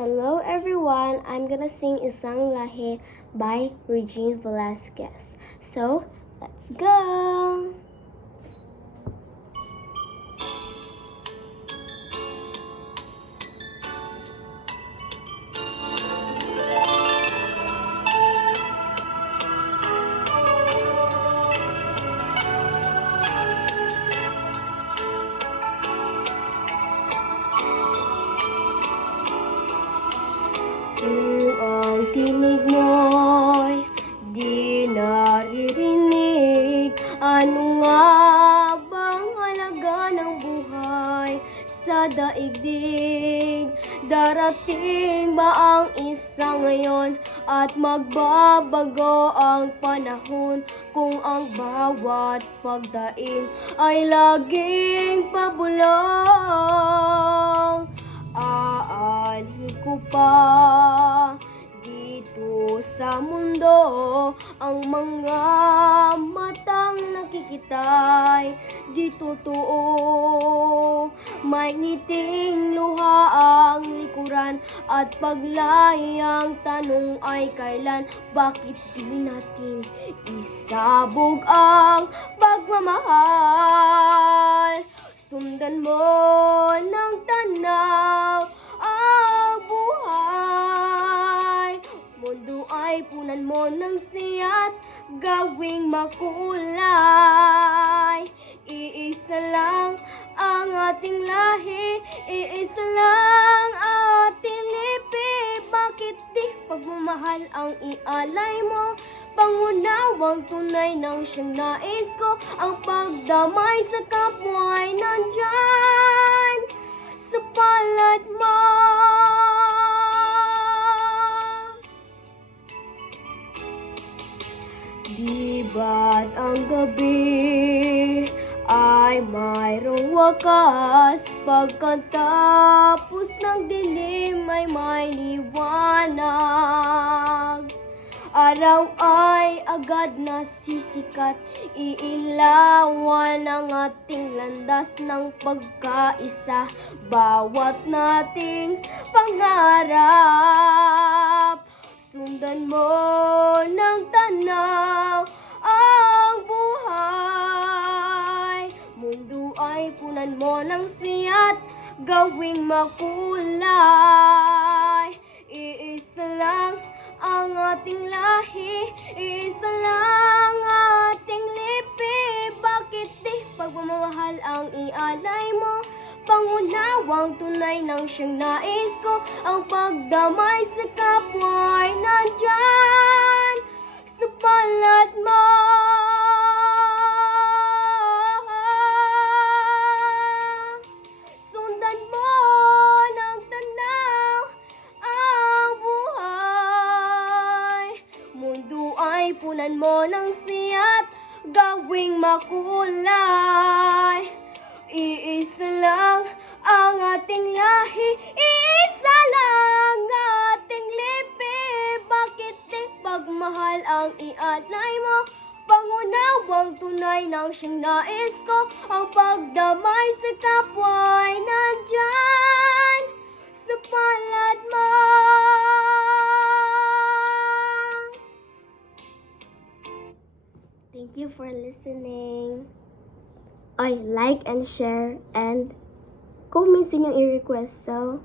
Hello everyone, I'm gonna sing Isang Lahi by Regine Velasquez. So, let's go! Kung ang tinig mo'y di naririnig, ano nga bang halaga ng buhay sa daigdig? Darating ba ang isa ngayon at magbabago ang panahon kung ang bawat pagdaing ay laging pabulong? Aanhin ko pa dito sa mundo ang mga matang nakikitay di totoo. May ngiting luha ang likuran at paglayang tanong ay kailan? Bakit di natin isabog ang pagmamahal? Sundan mo ng tanaw ang buhay. Mundo ay punan mo ng siyat, gawing makulay. Iisa lang ang ating lahi, iisa lang ating lipi. Bakit di pagmamahal ang ialay mo? Pangunawang tunay ng siyang nais ko. Ang pagdamay sa kapwa ay nandyan sa palad mo. Di ba't ang gabi ay mayroong wakas? Pagkatapos ng dilim ay may liwanag. Araw ay agad na sisikat, iilawan ang ating landas ng pagkaisa. Bawat nating pangarap, sundan mo ng tanaw ang buhay. Mundo ay punan mo ng siyat, gawing makulay. Iisa lang ang ating lahi, isa lang ating lipi. Bakit di pagmamahal ang ialay mo? Pangunawang tunay ng siyang nais ko. Ang pagdamay sa kapwa ay nandyan sa palad mo. Sundan mo ng tanaw ang buhay. Mundo ay punan mo ng siyat, gawing makulay. Iisa lang ang ating lahi, iisa lang ating lipi. Bakit di pagmahal ang ialay mo? Pangunawang tunay ng siyang nais ko. Ang pagdamay sa kapwa ay nandyan sa palad mo. Thank you for listening. Like and share and comment sa inyong i-request. So,